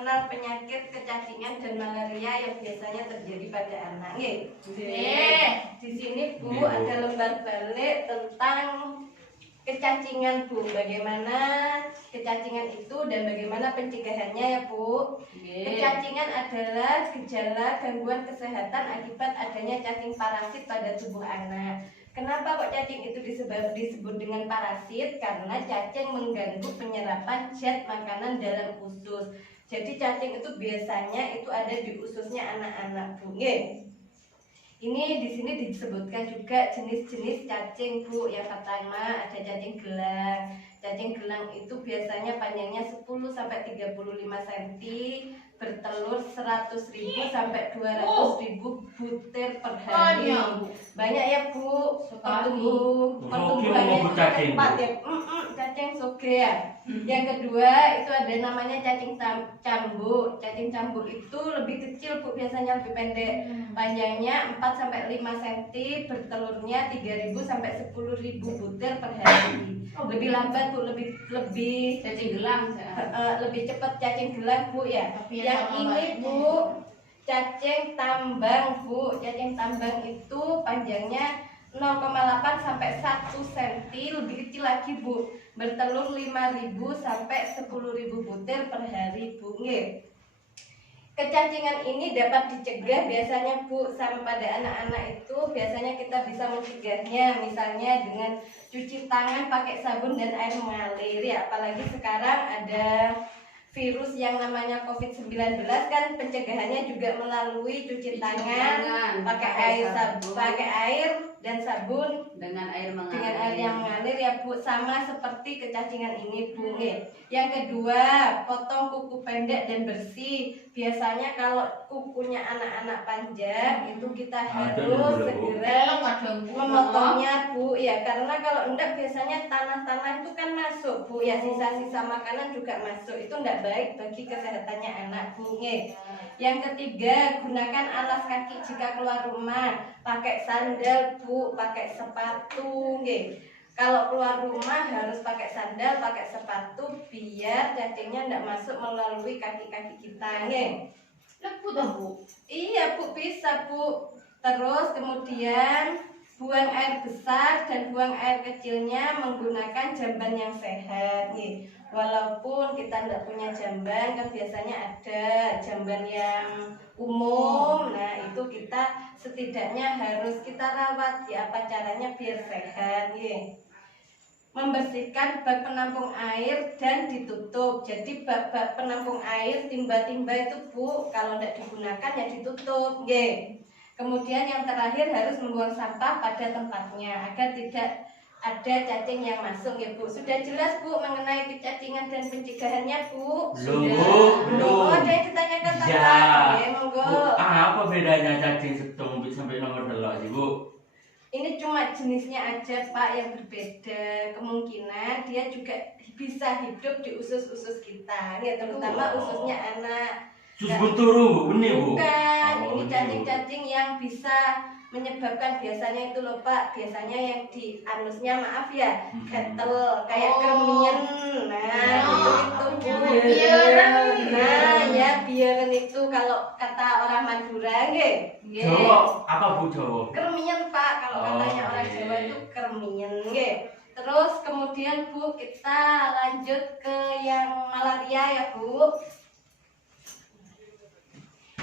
mengenal penyakit kecacingan dan malaria yang biasanya terjadi pada anak. Di sini Bu ada lembar balik tentang kecacingan Bu. Bagaimana kecacingan itu dan bagaimana pencegahannya ya Bu. Kecacingan adalah gejala gangguan kesehatan akibat adanya cacing parasit pada tubuh anak. Kenapa kok cacing itu disebut dengan parasit? Karena cacing mengganggu penyerapan zat makanan dalam usus. Jadi cacing itu biasanya itu ada di ususnya anak-anak Bu. Ini di sini disebutkan juga jenis-jenis cacing Bu. Yang pertama ada cacing gelang. Cacing gelang itu biasanya panjangnya 10 sampai 35 cm, bertelur 100.000 sampai 200.000 butir per hari. Banyak ya Bu, pertumbuhannya itu cepat ya. Cacing soge ya. Yang kedua itu ada namanya cacing cambuk. Cacing cambuk itu lebih kecil Bu, biasanya lebih pendek. Panjangnya 4 sampai 5 cm, bertelurnya 3.000 sampai 10.000 butir per hari. Lebih lambat Bu, lebih Cacing gelang lebih cepat cacing gelang Bu ya. Tapi Yang ini Bu cacing tambang Bu. Cacing tambang itu panjangnya 0,8 sampai 1 cm, lebih kecil lagi Bu. Bertelur 5.000 sampai 10.000 butir per hari Bu. Kecacingan ini dapat dicegah biasanya Bu sama pada anak-anak itu. Biasanya kita bisa mencegahnya misalnya dengan cuci tangan pakai sabun dan air mengalir ya. Apalagi sekarang ada virus yang namanya COVID-19 kan, pencegahannya juga melalui cuci tangan pakai air dan sabun dengan air yang mengalir ya Bu, sama seperti kecacingan ini Bu. Yang kedua, potong kuku pendek dan bersih. Biasanya kalau kukunya anak-anak panjang itu kita harus segera memotongnya Bu ya, karena kalau enggak biasanya tanah-tanah itu kan masuk Bu ya, sisa-sisa makanan juga masuk, itu enggak baik bagi kesehatannya anak Bu. Yang ketiga, gunakan alas kaki jika keluar rumah, pakai sandal Bu, pakai sepatu. Kalau keluar rumah harus pakai sandal, pakai sepatu biar cacingnya tidak masuk melalui kaki-kaki kita. Lembut Bu. Iya Bu, bisa Bu. Terus kemudian buang air besar dan buang air kecilnya menggunakan jamban yang sehat. Walaupun kita tidak punya jamban, kan biasanya ada jamban yang umum. Nah itu kita setidaknya harus kita rawat ya, apa caranya biar sehat. Membersihkan bak penampung air dan ditutup. Jadi bak-bak penampung air, timba-timba itu Bu, kalau tidak digunakan ya ditutup. Kemudian yang terakhir harus membuang sampah pada tempatnya agar tidak ada cacing yang masuk ya Bu. Sudah jelas Bu mengenai kecacingan dan pencegahannya Bu? Belum. Ada yang ditanyakan Ya. monggo. Bu, apa bedanya cacing setung sampai nomor 3 sih Bu? Ini cuma jenisnya aja Pak yang berbeda. Kemungkinan dia juga bisa hidup di usus-usus kita ya, terutama ususnya anak. Sus buturu ini Bu? Bukan, ini ini, Bu. cacing-cacing yang bisa menyebabkan biasanya itu loh Pak, biasanya yang di anusnya maaf ya, gatel kayak kermien. Nah itu Bu. Nah ya biaren itu kalau kata orang Madura Jawa apa Bu Jawa? kermien Pak, kalau katanya orang oke. Jawa itu kermien. Terus kemudian Bu kita lanjut ke yang malaria ya Bu.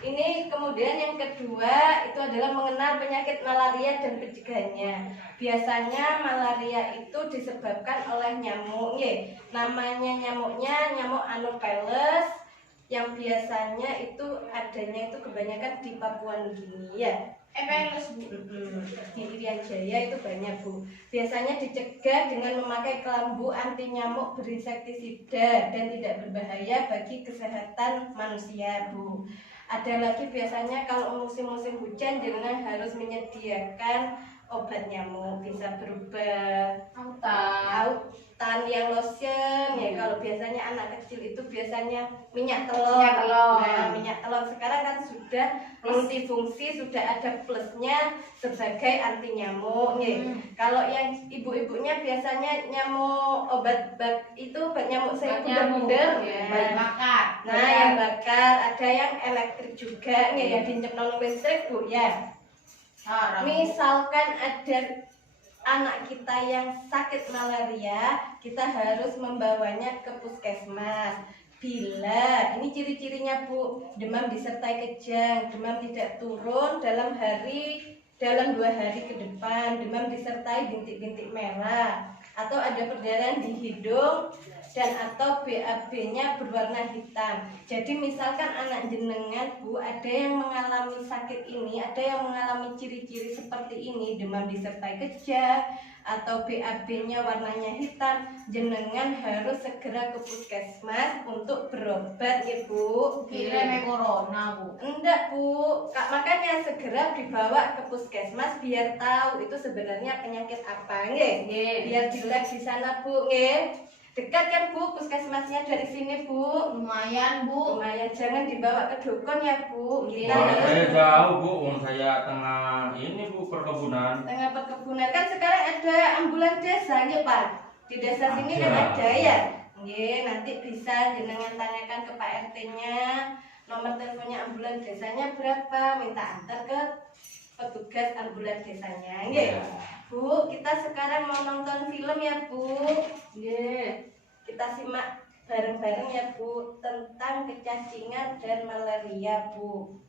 Ini kemudian yang kedua itu adalah mengenal penyakit malaria dan pencegahannya. Biasanya malaria itu disebabkan oleh nyamuk. Namanya nyamuknya nyamuk Anopheles, yang biasanya itu adanya itu kebanyakan di Papua Nugini ya. Di Irian Jaya itu banyak Bu. Biasanya dicegah dengan memakai kelambu anti nyamuk berinsektisida dan tidak berbahaya bagi kesehatan manusia Bu. Ada lagi biasanya kalau musim-musim hujan jangan harus menyediakan obat nyamuk, bisa berubah autan yang lotion ya. Kalau biasanya anak kecil itu biasanya minyak telur. Nah, minyak telur sekarang kan sudah multifungsi, sudah ada plusnya sebagai anti nyamuk. Kalau yang ibu-ibunya biasanya nyamuk obat itu obat nyamuk saya bundar-bundar. Nah, yang bakar, ada yang elektrik juga nih ya, dinyepno listrik Bu ya. Misalkan ada anak kita yang sakit malaria, kita harus membawanya ke puskesmas. Bila ini ciri-cirinya Bu, demam disertai kejang, demam tidak turun dalam 2 hari ke depan, demam disertai bintik-bintik merah, atau ada perdarahan di hidung dan atau BAB-nya berwarna hitam. Jadi misalkan anak jenengan Bu ada yang mengalami sakit ini, ada yang mengalami ciri-ciri seperti ini, demam disertai kejang atau BAB-nya warnanya hitam, jenengan harus segera ke puskesmas untuk berobat ya Bu. Kira corona Bu. Enggak Bu, makanya segera dibawa ke puskesmas biar tahu itu sebenarnya penyakit apa nggih. Biar di lab di sana Bu nggih. Dekat kan Bu puskesmasnya dari sini Bu? Lumayan Bu. Lumayan, jangan dibawa ke dukun ya Bu. Kita Wah, harus saya jauh Bu, wong saya tengah ini Bu perkebunan. tengah perkebunan. Kan sekarang ada ambulan desa ya Pak. Di desa sini kan ada ya. Nggih, nanti bisa jenengan tanyakan ke Pak RT-nya. Nomor teleponnya ambulan desanya berapa? Minta antar ke petugas ambulan desanya. Nggih. Bu, kita sekarang mau nonton film ya Bu. Nggih. Kita simak bareng-bareng ya Bu tentang kecacingan dan malaria Bu.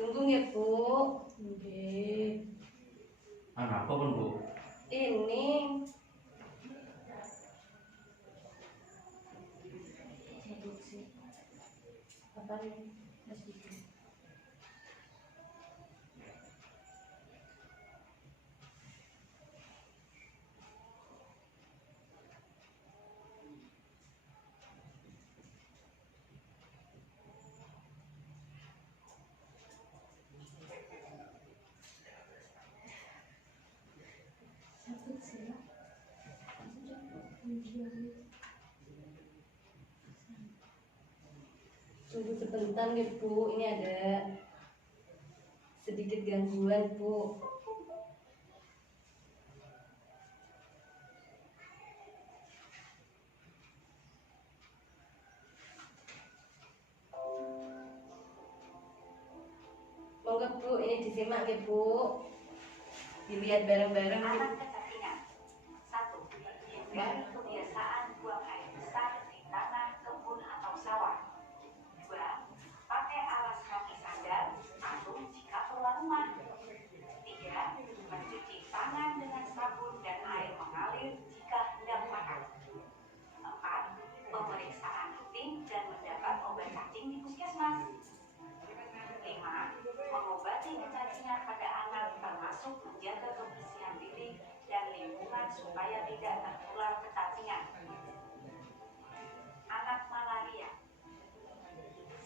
Tunggu ya Bu. Nggih. Apa pun Bu? Ini apa nih? Tunggu sebentar nih Bu, ini ada sedikit gangguan Bu. Monggo Bu, ini disimak ya Bu. Dilihat bareng-bareng. Aman kecacingan. 1. Hindari kebiasaan buang air besar di tanah, kebun, atau sawah. 2. Pakai alas kaki sandal atau jika keluar rumah. 3. Mencuci tangan dengan sabun dan air mengalir jika hendak makan. 4. Pemeriksaan rutin dan mendapat obat cacing di puskesmas. 5. Mengobati kecacingan pada anak termasuk menjaga kebersihan diri dan lingkungan supaya tidak tertular kecacingan. Anak malaria.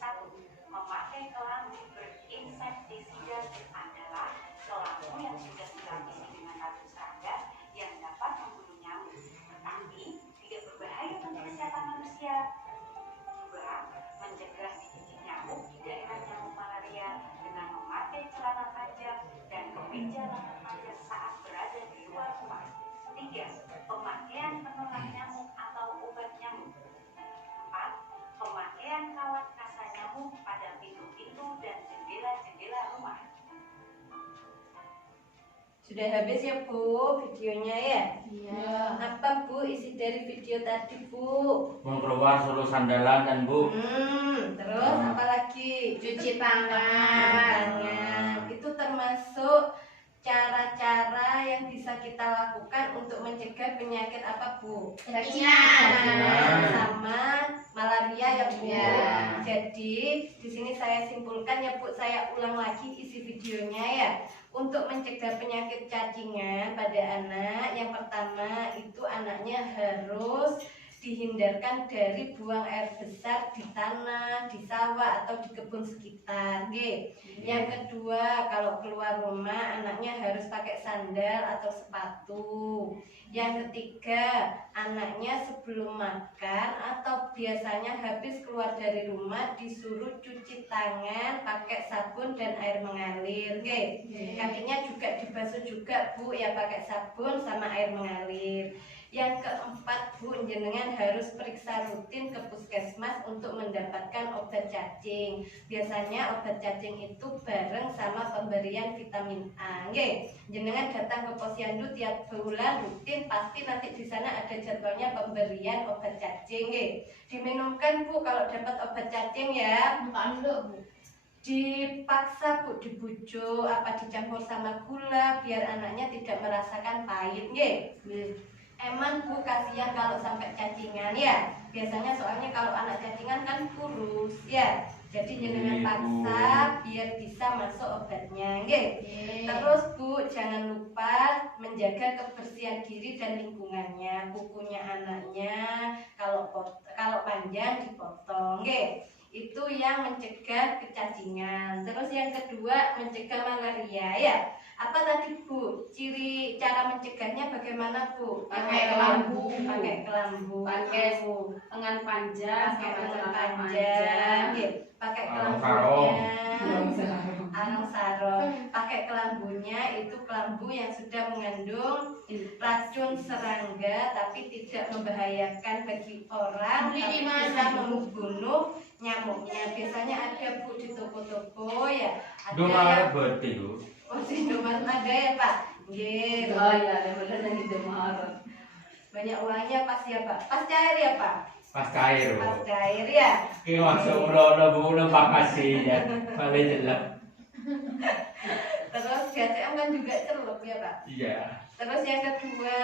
1. Memakai kelambu berinsektisida adalah kelambu yang sudah dilapisi dengan ratu serangga yang dapat membunuh nyamuk, tetapi tidak berbahaya bagi kesehatan manusia. 2. Mencegah digigit nyamuk di daerah nyamuk malaria dengan memakai celana panjang dan kemeja lengan panjang saat berada di luar rumah. 3. Pemakaian penolak nyamuk atau obat nyamuk. 4. Pemakaian kawat kasa nyamuk pada pintu-pintu dan jendela-jendela rumah. Sudah habis ya Bu videonya ya? Iya. Apa Bu isi dari video tadi Bu? Mau keluar suruh sandalan dan Bu. Terus apa lagi? Cuci Tangan. Itu termasuk cara-cara yang bisa kita lakukan untuk mencegah penyakit apa Bu? Cacingan. Sama malaria ya Bu. Ya. Jadi di sini saya simpulkan ya Bu, saya ulang lagi isi videonya ya. Untuk mencegah penyakit cacingan pada anak, yang pertama itu anaknya harus dihindarkan dari buang air besar di tanah, di sawah atau di kebun sekitar. Nggih. Yang kedua, kalau keluar rumah anaknya harus pakai sandal atau sepatu. Yang ketiga, anaknya sebelum makan atau biasanya habis keluar dari rumah disuruh cuci tangan pakai sabun dan air mengalir. Nggih. Kakinya juga dibasuh juga Bu, ya pakai sabun sama air mengalir. Yang keempat Bu, jenengan harus periksa rutin ke puskesmas untuk mendapatkan obat cacing. Biasanya obat cacing itu bareng sama pemberian vitamin A. Nggih. Jenengan datang ke posyandu tiap bulan rutin, pasti nanti di sana ada jadwalnya pemberian obat cacing. Nggih. Diminumkan Bu kalau dapat obat cacing ya. Bukan dulu, Bu. Dipaksa Bu, dibujuk apa dicampur sama gula biar anaknya tidak merasakan pahit. Nggih. Emang Bu, kasihan kalau sampai cacingan ya. Biasanya soalnya kalau anak cacingan kan kurus ya. Jadi jenengan paksa biar bisa masuk obatnya. Nggih. Terus Bu, jangan lupa menjaga kebersihan diri dan lingkungannya. Kukunya anaknya kalau panjang dipotong. Nggih. Itu yang mencegah kecacingan. Terus yang kedua, mencegah malaria ya. Apa tadi Bu? Ciri cara mencegahnya bagaimana Bu? Pakai kelambu. Pakai kelambu. Pakai lengan panjang, Pakai sama lengan celana panjang. Nggih. Pakai Arang kelambunya. Arang sarong. Pakai kelambunya itu kelambu yang sudah mengandung racun serangga tapi tidak membahayakan bagi orang, Beli tapi di mana, bisa Bu? membunuh nyamuknya. Biasanya ada Bu di toko-toko ya. Ada Domaret berarti Bu. Oh, di Indomaret ada ya Pak? Nggih. Oh iya, ada bener yang di Indomaret. Banyak uangnya pas ya Pak? Pas cair ya Pak? Pas cair Pas Bu. cair ya? Ki masuk merono Bu, makasih ya. Paling jelek. Terus GCM kan juga celup ya Pak? Iya. Terus yang kedua,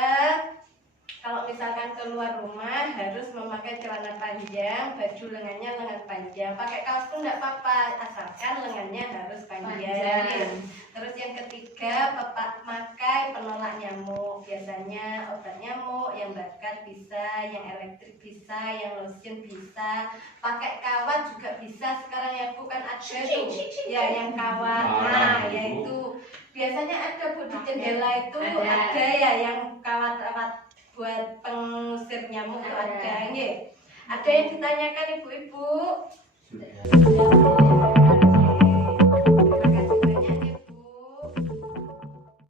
kalau misalkan keluar rumah harus memakai celana panjang, baju lengannya lengan panjang. Pakai kaos pun tidak apa-apa, asalkan lengannya harus panjang. Terus yang ketiga, pakai penolak nyamuk. Biasanya obat nyamuk yang bakar bisa, yang elektrik bisa, yang lotion bisa. Pakai kawat juga bisa. Sekarang ya Bu kan ada tuh, ya yang kawat. Nah, yaitu biasanya ada Bu di jendela itu ada ya yang kawat-kawat buat pengusir nyamuk itu ada. Nggih. Ada yang ditanyakan Ibu-ibu? Sudah.